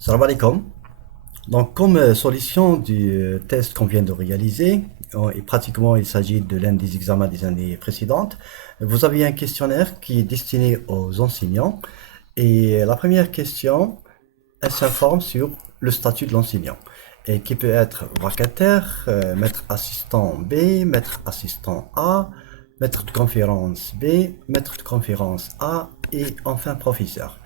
Salam alaikum. Donc, comme solution du test qu'on vient de réaliser, et pratiquement il s'agit de l'un des examens des années précédentes, vous avez un questionnaire qui est destiné aux enseignants. Et la première question, elle s'informe sur le statut de l'enseignant, et qui peut être vacataire, maître assistant B, maître assistant A, maître de conférence B, maître de conférence A, et enfin professeur.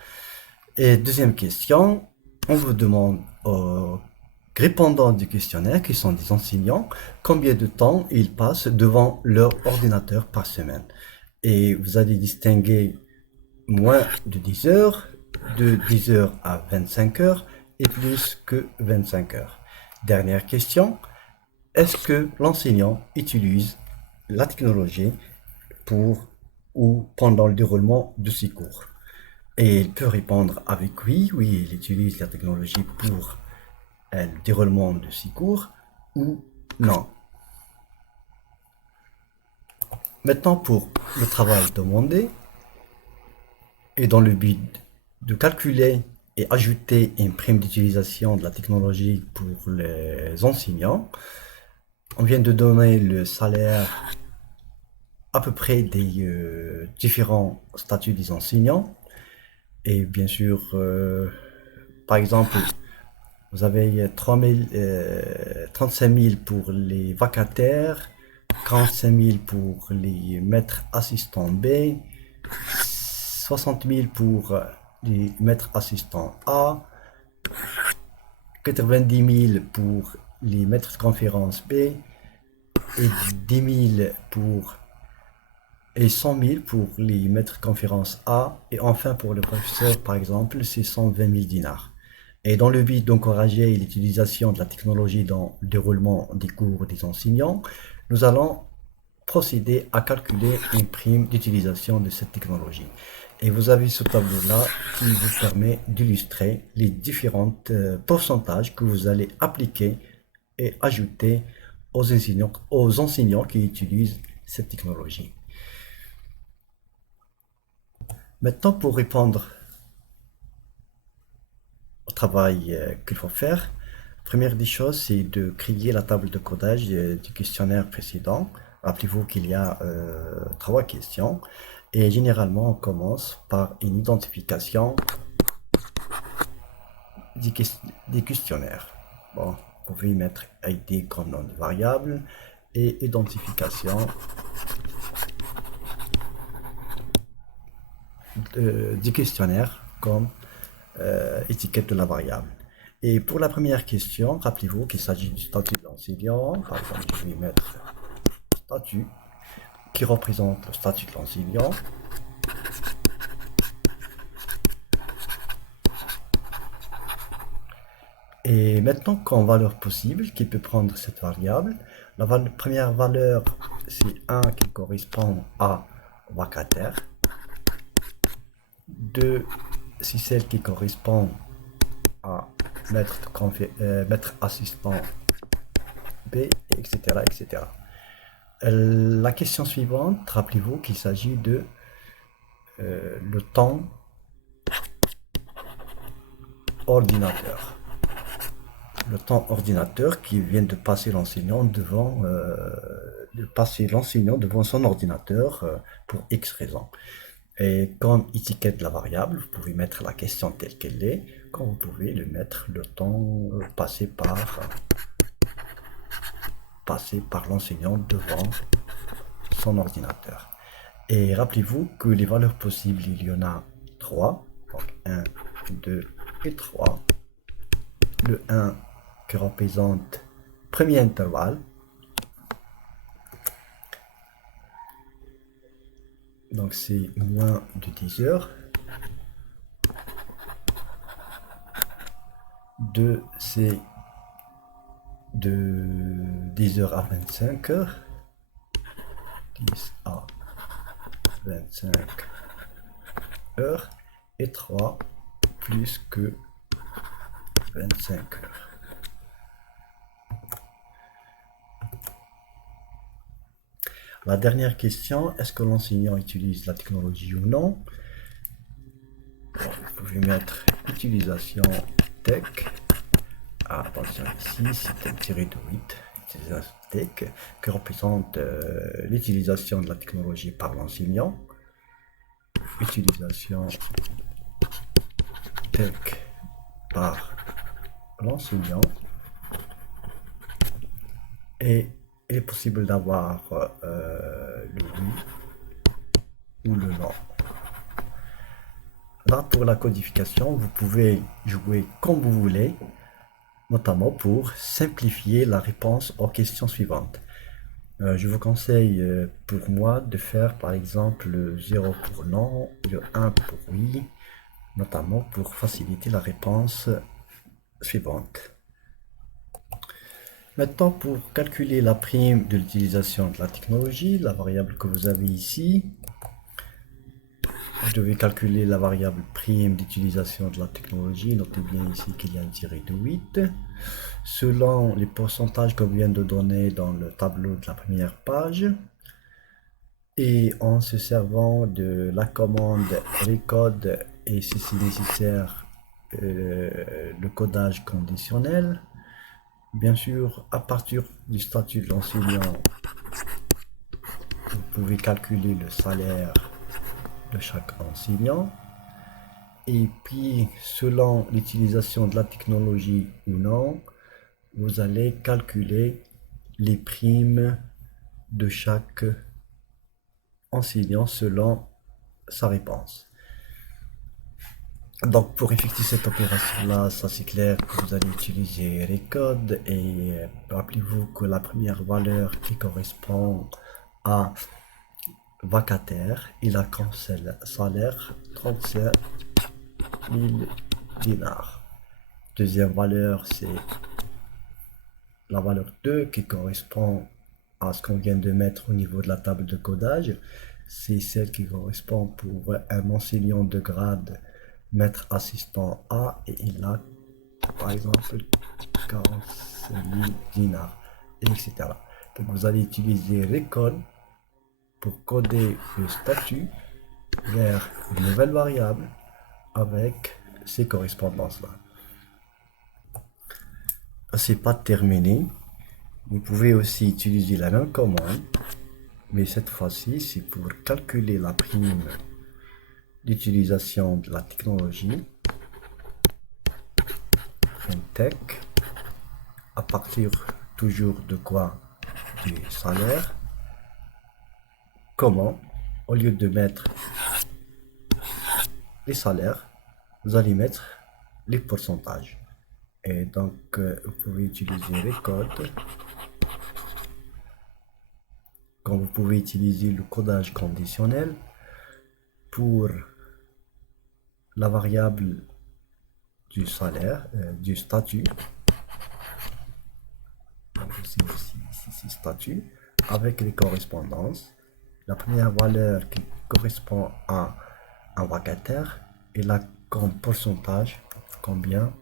Et deuxième question, on vous demande aux répondants du questionnaire, qui sont des enseignants, combien de temps ils passent devant leur ordinateur par semaine. Et vous allez distinguer moins de 10 heures, de 10 heures à 25 heures et plus que 25 heures. Dernière question, est-ce que l'enseignant utilise la technologie pour ou pendant le déroulement de ses cours? Et il peut répondre avec oui, oui, il utilise la technologie pour le déroulement de ses cours, ou non. Maintenant, pour le travail demandé, et dans le but de calculer et ajouter une prime d'utilisation de la technologie pour les enseignants, on vient de donner le salaire à peu près des différents statuts des enseignants. Et bien sûr, par exemple, vous avez 35 000 pour les vacataires, 45 000 pour les maîtres assistants B, 60 000 pour les maîtres assistants A, 90 000 pour les maîtres de conférence B, et 10 000 pour et 100 000 pour les maîtres de conférence A, et enfin pour le professeur, par exemple, c'est 120 000 dinars. Et dans le but d'encourager l'utilisation de la technologie dans le déroulement des cours des enseignants, nous allons procéder à calculer une prime d'utilisation de cette technologie. Et vous avez ce tableau-là qui vous permet d'illustrer les différents pourcentages que vous allez appliquer et ajouter aux enseignants qui utilisent cette technologie. Maintenant, pour répondre au travail qu'il faut faire, première des choses, c'est de créer la table de codage du questionnaire précédent. Rappelez-vous qu'il y a trois questions, et généralement on commence par une identification des questionnaires. Bon, vous pouvez mettre ID comme nom de variable et identification du questionnaire comme étiquette de la variable. Et pour la première question, rappelez-vous qu'il s'agit du statut de l'enseignant. Par exemple, je vais mettre statut qui représente le statut de l'enseignant. Et maintenant, qu'en valeur possible, qui peut prendre cette variable, la première valeur, c'est 1 qui correspond à vacataire. 2, c'est celle qui correspond à maître assistant B, etc., etc. La question suivante, rappelez-vous qu'il s'agit de le temps ordinateur. Le temps ordinateur qui vient de passer l'enseignant devant son ordinateur pour X raison. Et comme étiquette de la variable, vous pouvez mettre la question telle qu'elle est, comme vous pouvez le mettre le temps passé par l'enseignant devant son ordinateur. Et rappelez-vous que les valeurs possibles, il y en a 3, donc 1, 2 et 3. Le 1 qui représente premier intervalle, donc c'est moins de 10 heures. 2, c'est de 10 heures à 25 heures. 10 à 25 heures. Et 3, plus que 25 heures. La dernière question, est-ce que l'enseignant utilise la technologie ou non? Bon, vous pouvez mettre utilisation tech. Attention ici, c'est un tiré de 8. Utilisation tech qui représente l'utilisation de la technologie par l'enseignant. Utilisation tech par l'enseignant. Et il est possible d'avoir le oui ou le non. Là, pour la codification, vous pouvez jouer comme vous voulez, notamment pour simplifier la réponse aux questions suivantes. Je vous conseille pour moi de faire par exemple le 0 pour non, le 1 pour oui, notamment pour faciliter la réponse suivante. Maintenant, pour calculer la prime de l'utilisation de la technologie, la variable que vous avez ici, je devais calculer la variable prime d'utilisation de la technologie. Notez bien ici qu'il y a un tiré de 8. Selon les pourcentages qu'on vient de donner dans le tableau de la première page, et en se servant de la commande recode et si c'est nécessaire le codage conditionnel, bien sûr à partir du statut de l'enseignant, vous pouvez calculer le salaire de chaque enseignant. Et puis, selon l'utilisation de la technologie ou non, vous allez calculer les primes de chaque enseignant selon sa réponse. Donc, pour effectuer cette opération-là, ça c'est clair que vous allez utiliser Recode et rappelez-vous que la première valeur qui correspond à vacataire, il a comme salaire 37 000 dinars. Deuxième valeur, c'est la valeur 2 qui correspond à ce qu'on vient de mettre au niveau de la table de codage. C'est celle qui correspond pour un enseignant de grade maître assistant A et il a par exemple 45 000 dinars, etc. Donc vous allez utiliser Recode pour coder le statut vers une nouvelle variable avec ces correspondances-là. C'est pas terminé. Vous pouvez aussi utiliser la même commande, mais cette fois-ci, c'est pour calculer la prime d'utilisation de la technologie, tech, à partir toujours de quoi? Du salaire. Comment? Au lieu de mettre les salaires, vous allez mettre les pourcentages. Et donc, vous pouvez utiliser les codes. Quand vous pouvez utiliser le codage conditionnel pour la variable du salaire, du statut. Donc, c'est aussi statut avec les correspondances. La première valeur qui correspond à un vacataire et là comme pourcentage, combien?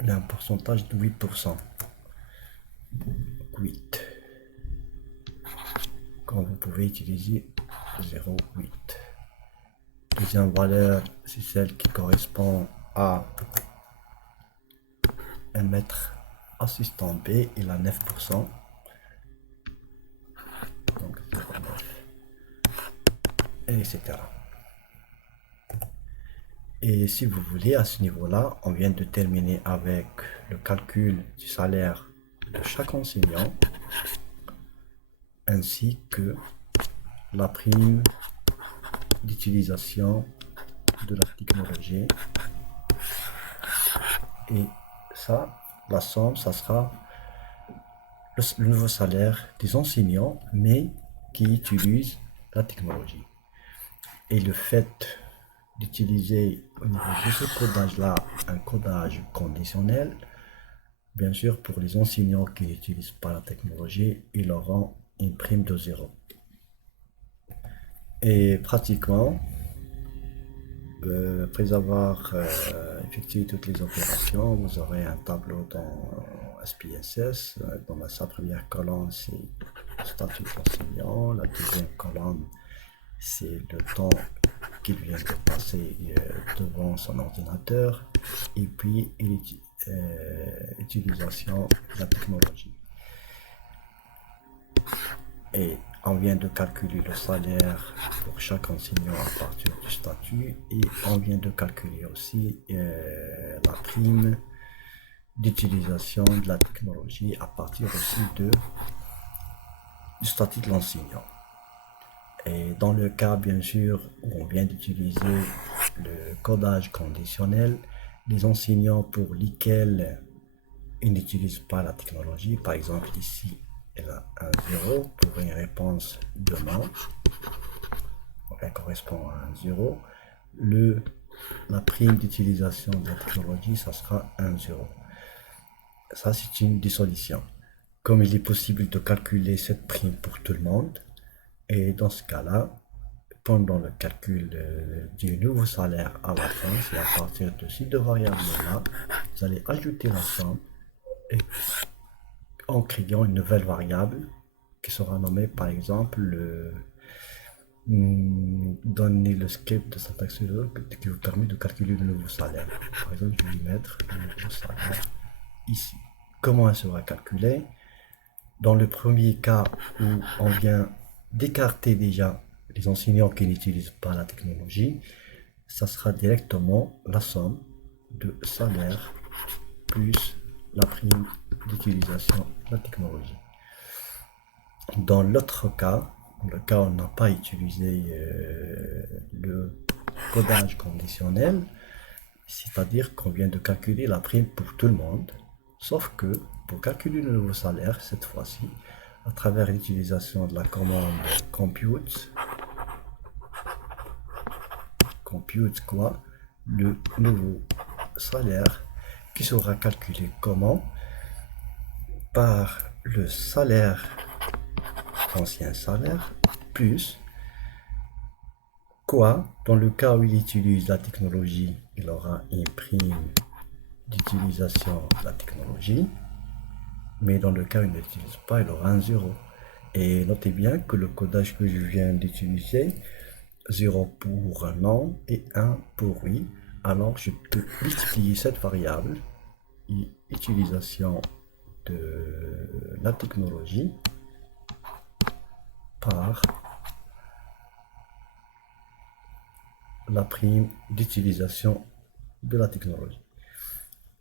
Il y a un pourcentage de 8%. 8. Quand vous pouvez utiliser 0,8. Deuxième valeur, c'est celle qui correspond à un maître assistant B, il a 9%. Donc 0,9. Etc. Et si vous voulez, à ce niveau-là, on vient de terminer avec le calcul du salaire de chaque enseignant, ainsi que la prime d'utilisation de la technologie. Et ça, la somme, ça sera le nouveau salaire des enseignants, mais qui utilisent la technologie. Et le fait d'utiliser au niveau de ce codage-là un codage conditionnel, bien sûr, pour les enseignants qui n'utilisent pas la technologie, ils auront une prime de 0. Et pratiquement, après avoir effectué toutes les opérations, vous aurez un tableau dans SPSS. Dans sa première colonne, c'est le statut d'enseignant. La deuxième colonne, c'est le temps qu'il vient de passer devant son ordinateur et puis utilisation de la technologie. Et on vient de calculer le salaire pour chaque enseignant à partir du statut et on vient de calculer aussi la prime d'utilisation de la technologie à partir aussi du statut de l'enseignant. Et dans le cas, bien sûr, où on vient d'utiliser le codage conditionnel, les enseignants pour lesquels ils n'utilisent pas la technologie, par exemple ici, elle a un 0 pour une réponse de non, donc elle correspond à un 0. La prime d'utilisation de la technologie, ça sera un 0. Ça, c'est une des solutions. Comme il est possible de calculer cette prime pour tout le monde, et dans ce cas-là, pendant le calcul du nouveau salaire à la fin, c'est à partir de ces deux variables-là, vous allez ajouter la somme et en créant une nouvelle variable qui sera nommée par exemple donner le script de syntaxe qui vous permet de calculer le nouveau salaire. Par exemple, je vais mettre le nouveau salaire ici. Comment elle sera calculée? Dans le premier cas où on vient d'écarter déjà les enseignants qui n'utilisent pas la technologie, ça sera directement la somme de salaire plus la prime d'utilisation de la technologie. Dans l'autre cas, le cas où on n'a pas utilisé le codage conditionnel, c'est-à-dire qu'on vient de calculer la prime pour tout le monde, sauf que pour calculer le nouveau salaire, cette fois-ci, à travers l'utilisation de la commande compute quoi, le nouveau salaire qui sera calculé comment? Par le salaire, ancien salaire, plus quoi? Dans le cas où il utilise la technologie, il aura une prime d'utilisation de la technologie, mais dans le cas où il n'utilise pas, il aura un 0. Et notez bien que le codage que je viens d'utiliser, 0 pour non et 1 pour oui, alors je peux multiplier cette variable, utilisation de la technologie, par la prime d'utilisation de la technologie.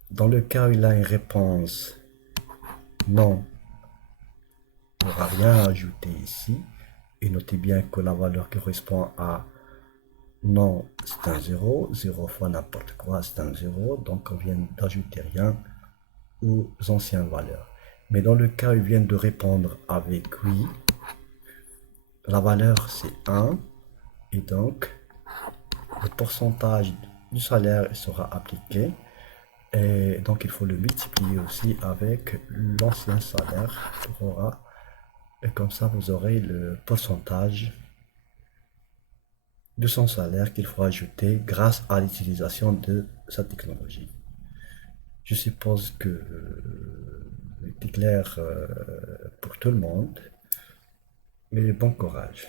Dans le cas où il a une réponse non, il n'aura rien à ajouter ici. Et notez bien que la valeur qui correspond à non, c'est un 0. 0 fois n'importe quoi, c'est un 0. Donc on vient d'ajouter rien aux anciennes valeurs. Mais dans le cas où il vient de répondre avec oui, la valeur c'est 1. Et donc, le pourcentage du salaire sera appliqué. Et donc, il faut le multiplier aussi avec l'ancien salaire. Et comme ça, vous aurez le pourcentage de son salaire qu'il faut ajouter grâce à l'utilisation de sa technologie. Je suppose que c'est clair pour tout le monde. Et bon courage.